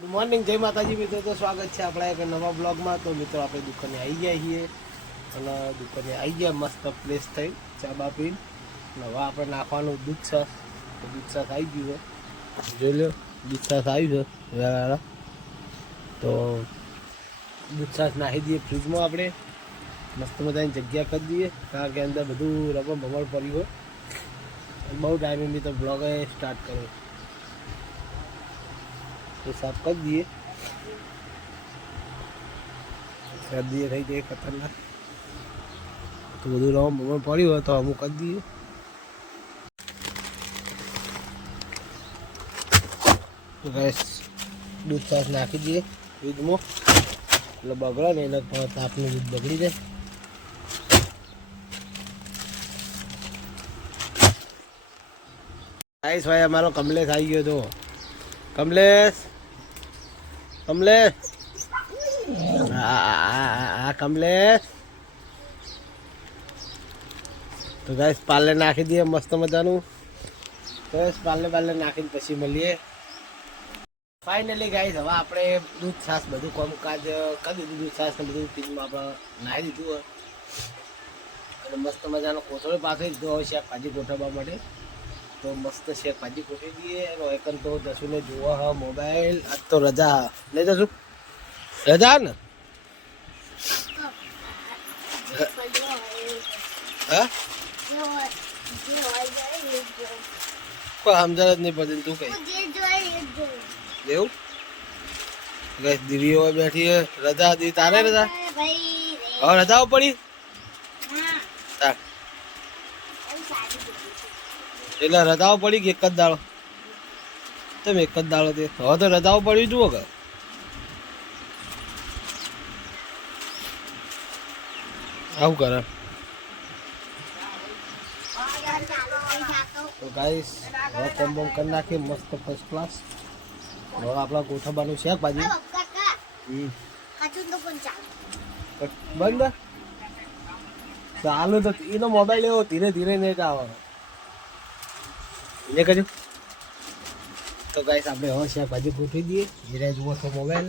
Good morning, જય માતાજી મિત્રો. તો સ્વાગત છે આપણા એક નવા બ્લોગમાં. તો મિત્રો આપણે દુકાને આવી ગયા છીએ અને દુકાને આવી ગયા મસ્ત પ્લેસ થઈ ચા બા પીને. હવે આપણે નાખવાનું દૂધ છાશ. તો દૂધ છાશ આવી ગયું છે, જોઈ લો દૂધ છાશ આવ્યું છે વેળા. તો દૂધ છાશ નાખી દઈએ ફ્રીજમાં. આપણે મસ્ત મજાની જગ્યા કરી દઈએ, કારણ કે અંદર બધું રબર બમણ પડ્યું હોય. બહુ ટાઈમે બી તો બ્લોગ સ્ટાર્ટ કર્યો તો સાફ કરી દઈએ. શરદી થઈ જાય ખતરનાક, તો બધું રવા બમણ પડ્યું હોય તો અમુક કરી દઈએ. તો ગેસ દૂધ છાશ નાખી દઈએ દૂધમાં, એટલે બગડે ને એને તાપનું દૂધ બગડી જાય. આઈશ ભાઈ અમારો કમલેશ આવી ગયો. તો કમલેશ કમલેશ હા કમલેશ. તો ગાઈસ પાર્લર નાખી દઈએ મસ્ત મજાનું. બસ પાર્લર નાખીને પછી મળીએ. ફાઇનલી ગાઈસ હવે આપણે દૂધ છાશ બધું કામકાજ કરી દીધું. દૂધ છાશ ને બધું ફ્રીજમાં આપણે નાખી દીધું હોય અને મસ્ત મજાનો કોથળો પાસે દીધો હોય શાકભાજી ગોઠવવા માટે. તો મસ્ત શાકભાજી ગોઠવી દઈએ. એકન તો દસુને જોવા હા મોબાઈલ. આજ તો રજા લઈ જશું, રજા ને હા કોઈ સમજ જ નહીં પડતી. તું કઈ એવું ગઈ દીવીઓ બેઠી હે. રજા દી તારે રજા હવે રજાઓ પડી એટલે રજાઓ પડી કે એક જ દાડો? તમે એક જ દાડો તે હવે તો રજાઓ પડી જુઓ કે આવું કરે. તો ગાઈસ હવે કોમ બોમ કરી નાખીએ મસ્ત ફર્સ્ટ ક્લાસ. હવે આપણા ગોઠવવાનું શાકભાજી બંધ ચાલુ. તો એનો મોબાઈલ એવો ધીરે ધીરે નેટ આવે એને કર્યું. તો ગાઈસ આપણે હવે શાકભાજી ગોઠવી દઈએ. ધીરે જુઓ તો મોબાઈલ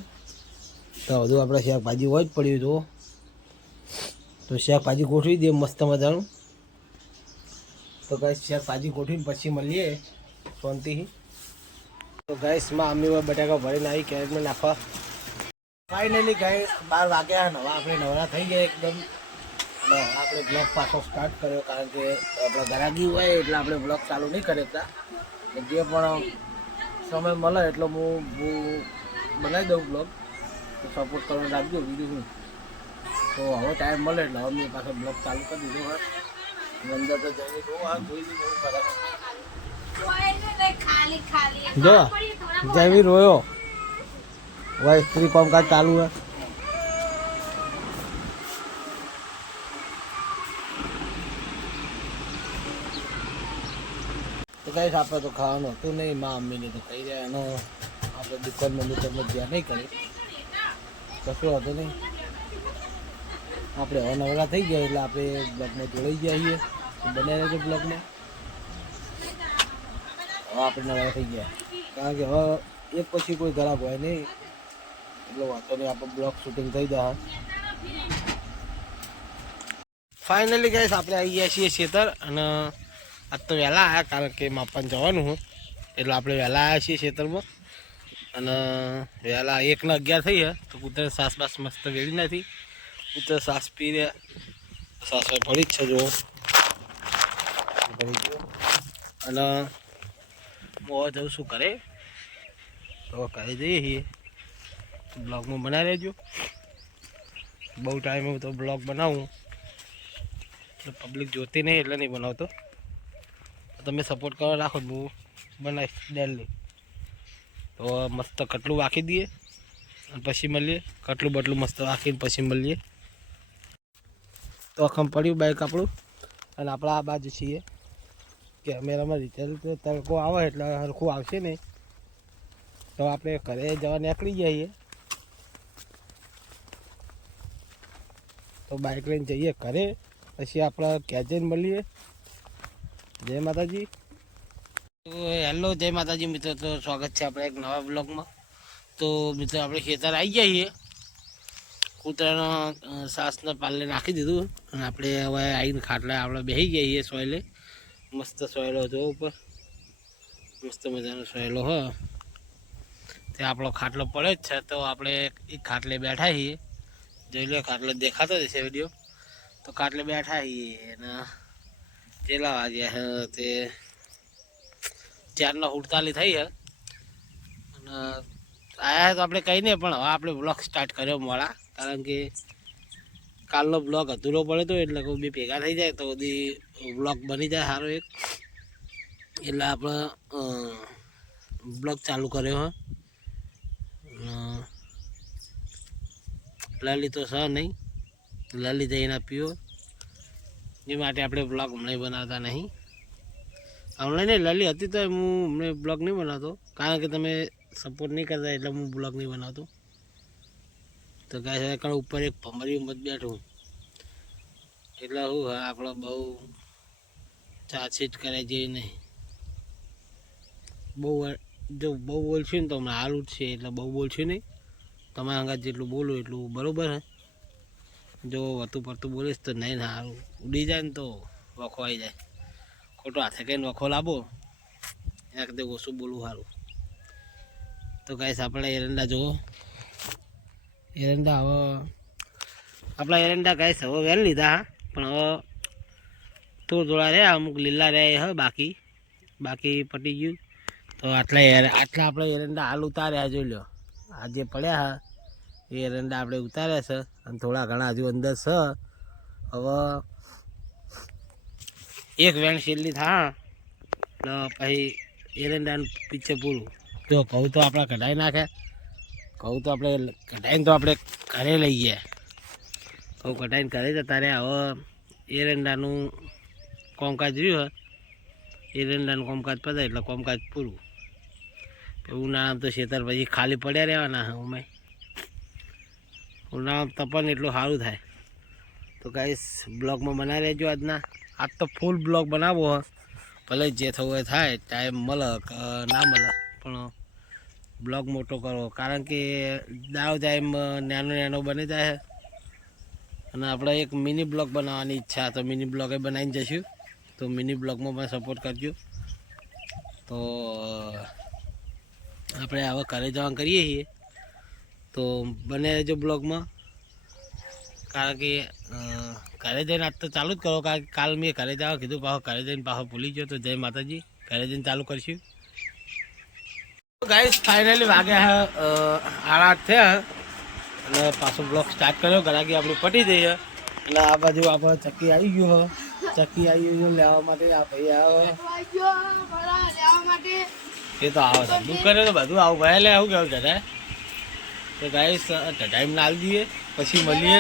તો બધું આપણે શાકભાજી હોય જ પડ્યું જુઓ. તો શાકભાજી ગોઠવી દઈએ મસ્ત મજાનું. તો ગાઈસ શાકભાજી ગોઠવીને પછી મળીએ શાંતિથી. તો ગાઈસમાં અમ્મી બટાકા ભરીને આવી કેરેટમાં નાખવા. ફાઇનલી ગાઈસ 12 વાગ્યા. નવા આપણે નવરા થઈ ગયા એકદમ. આપણે બ્લોગ પાછો સ્ટાર્ટ કર્યો, કારણ કે આપણે ગરાગી હોય એટલે આપણે બ્લોગ ચાલુ નહીં કરી શકતા. જે પણ સમય મળે એટલે હું બનાવી દઉં બ્લોગ. તો સપોર્ટ કરવાનું રાખજો બીજું શું. તો હવે ટાઈમ મળે એટલે હવે મેં પાછો બ્લોગ ચાલુ કરી દીધો હોય. અંદર તો જઈને જોઈ દીધું ખરાબ જો જયવી રોયો ભાઈ. સ્ત્રી કામકાજ ચાલુ હે. તો કઈ આપણે તો ખાવાનું હતું નહીં. મા અમ્મીને તો કહી રહ્યા એનો આપણે દુકાનમાં ધ્યાન નહીં કરી કશું હતું નહીં. આપણે હવે નવરા થઈ ગયા એટલે આપણે બ્લોગમાં જોડાઈ ગયા છીએ. બનાવી રહેજો બ્લોગમાં. હવે આપણે નવરા થઈ ગયા, કારણ કે હવે એક પછી કોઈ ખરાબ હોય નહીં એટલે વાંધો નહીં. આપણે બ્લોગ શૂટિંગ થઈ જાય. ફાઇનલી ગાઈસ આપણે આવી ગયા છીએ ખેતર. અને આજ તો વહેલા આવ્યા, કારણ કે માપન જવાનું હું એટલે આપણે વહેલા આવ્યા છીએ ખેતરમાં. અને વહેલા 1:11 થઈ છે. તો કૂતરે સાસ બાસ મસ્ત વેળી નથી. કૂતરે સાસ પી રહ્યા. સાસ ભરી જ છે જુઓ, ભરી ગયો. અને હું જઉં શું કરે તો ઘરે જઈએ છીએ. બ્લોગમાં બનાવી લેજો. બહુ ટાઈમ તો બ્લોગ બનાવું એટલે પબ્લિક જોતી નહીં એટલે નહીં બનાવતો. તમે સપોર્ટ કરવા રાખો હું બનાવીશ ડેલી. તો મસ્ત કટલું વાંકી દઈએ અને પછી મળીએ. કટલું બટલું મસ્ત વાંકીને પછી મળીએ. તો અખમ પડ્યું બાઈક આપણું. અને આપણે આ બાજુ છીએ કેમેરામાં રિચાર્જ તડકો આવે એટલે સરખું આવશે નહીં. તો આપણે ઘરે જવા નીકળી જઈએ. તો બાઇક લઈને જઈએ ઘરે, પછી આપણે ક્યાં મળીએ. જય માતાજી. હેલો જય માતાજી મિત્રો. તો સ્વાગત છે આપણે એક નવા બ્લોગમાં. તો મિત્રો આપણે ખેતર આવી ગયા છીએ. કૂતરાનો સાસને પાલે નાખી દીધું અને આપણે હવે આવીને ખાટલા આપણે બેસી ગયા છીએ સોયલે. મસ્ત સોયલો હતો ઉપર, મસ્ત મજાનો સોયલો હ. તે આપણો ખાટલો પડે જ છે તો આપણે એક ખાટલે બેઠા છીએ. જોઈ લો ખાટલો દેખાતો જ છે વિડીયો. તો ખાટલે બેઠા છીએ અને કેટલા વાગ્યા તે 4:48 થઈ છે. અને આયા તો આપણે કંઈ નહીં, પણ હવે આપણે બ્લોગ સ્ટાર્ટ કર્યો મોડા, કારણ કે કાલનો બ્લોગ અધૂરો પડ્યો હતો એટલે કોઈ બી ભેગા થઈ જાય તો બધી બ્લોગ બની જાય સારો એક. એટલે આપણે બ્લોગ ચાલુ કર્યો હ. લલી તો સહ નહીં, લલી જઈને પીઓ એ માટે આપણે બ્લોગ હમણાં બનાવતા નહીં. હમણાં નહીં, લલી હતી તો હું હમણાં બ્લોગ નહીં બનાવતો, કારણ કે તમે સપોર્ટ નહીં કરતા એટલે હું બ્લોગ નહીં બનાવતો. તો ગાય કારણ ઉપર એક ભમરિયું મત બેઠું એટલે શું આપણે બહુ ચાચીટ કરે જેવી નહીં. બહુ જો બહુ બોલશું ને તો હમણાં હાલ ઉઠશે, એટલે બહુ બોલશું નહીં. તમારા અંગાત જેટલું બોલું એટલું બરાબર હે. જો વધુ પડતું બોલીશ તો નહીં ને સારું ઉડી જાય ને તો વખો આવી જાય. ખોટો હાથે કહીને વખો લાવો એના કદી ઓછું બોલવું સારું. તો ગાઈસ આપણે એરંડા જુઓ, એરંડા હવે આપણા એરંડા ગાઈસ હવે વેલ લીધા, પણ હવે થોડા રહ્યા, અમુક લીલા રહ્યા હ, બાકી પટી ગયું. તો આટલા આપણે એરંડા હાલ ઉતાર્યા, જોઈ લો આ જે પડ્યા હા એ એરંડા આપણે ઉતાર્યા છે અને થોડા ઘણા હજુ અંદર છે. હવે એક વેણ છેલ્લી થા એટલે પછી એરંડાનું પીછે પૂરું. જો ઘઉં તો આપણે કઢાઈ નાખે, ઘઉં તો આપણે કઢાઈને તો આપણે ઘરે લઈ ગયા, ઘઉં કઢાઈને ઘરે જતા રહ્યા. હવે એરંડાનું કોમકાજ રહ્યું હે, એરંડાનું કોમકાજ પતે એટલે કોમકાજ પૂરું. ઉનાળામાં તો ખેતર પછી ખાલી પડ્યા રહેવાના હા. ઉનાળામાં તપન એટલું સારું થાય. તો ગાઈસ બ્લોગમાં બનાવી રહેજો આજના. આજ તો ફૂલ બ્લોગ બનાવવો હ, ભલે જે થવું હોય થાય, ટાઈમ મળે ના મળે, પણ બ્લોગ મોટો કરો, કારણ કે દાવ ટાઈમ નાનો બની જાય. અને આપણે એક મિની બ્લોગ બનાવવાની ઈચ્છા, તો મિની બ્લોગ એ બનાવીને જઈશું. તો મિની બ્લોગમાં પણ સપોર્ટ કરજો. તો આપણે હવે ઘરે જવાનું કરીએ છીએ, તો બને રહેજો બ્લોગમાં. કારણ કે ઘરે જઈને આજ તો ચાલુ જ કરો, કારણ કે કાલ મેં ઘરે જવા કીધું, પાછો ઘરે જઈને પાછો ભૂલી ગયો. તો જય માતાજી, ઘરે જઈને ચાલુ કરશું. ગાઈસ ફાઇનલી વાગ્યા 8:30 થયા અને પાછો બ્લોગ સ્ટાર્ટ કર્યો. ઘરાકી આપણી પટી જઈ છે અને આ બાજુ આપણે ચક્કી આવી ગયું હ, ચક્કી આવી ગયું લેવા માટે. આ ભાઈ આવે એ તો આવે છે દુકાને તો બધું આવું ભાઈ લે આવું કેવું ઘરે. તો ગાઈસ ટાઈમ ના આવી દઈએ પછી મળીએ.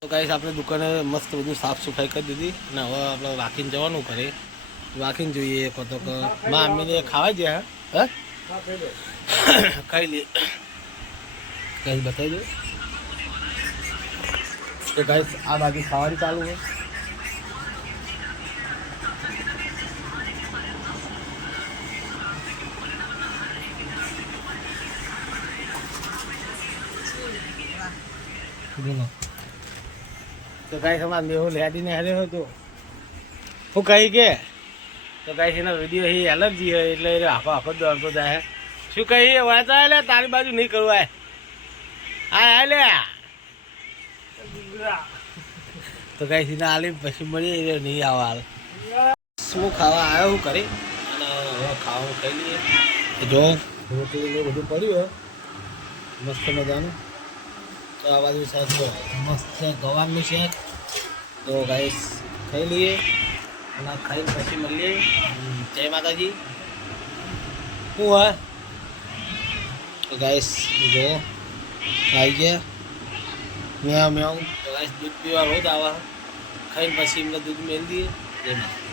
તો ગાઈસ આપણે દુકાને મસ્ત બધું સાફ સફાઈ કરી દીધી અને હવે આપણે વાકીને જવાનું ઘરે. વાકીને જોઈએ તો માં અમીને ખાવા ગયા હા ખાઈ લે ગાઈસ, બતાવી દો. તો ગાઈસ આ બાકી ખાવાની ચાલુ હોય. બોલો તો કાંઈ સમાજ મેં લેડીને હાર્યો હતો હું કહી કે તો કાંઈ એના વિડીયો એ એલર્જી હોય એટલે એ હાફો દોડતો જાય. શું કહીએ વાંચા એટલે તારી બાજુ નહીં કરવું આ લે. તો કાંઈ સીધા હાલી પછી મળીએ, નહીં આવા હાલ. શું ખાવા આવ્યો હું કરી અને હવે ખાવાનું ખાઈ લઈએ. જો રોટલી બધું પડ્યું મસ્ત મજાનું. તો આ બાજુ શાક મસ્ત છે, ગવારનું શાક. તો ગાઈસ ખાઈ લઈએ અને ખાઈને પછી મળીએ. જય માતાજી. શું હોય તો ગાઈસ જો આવી ગયા મેવ. તો ગાઈસ દૂધ પીવા રોજ આવે, ખાઈને પછી એમને દૂધ મેળ દઈએ. જય માતા.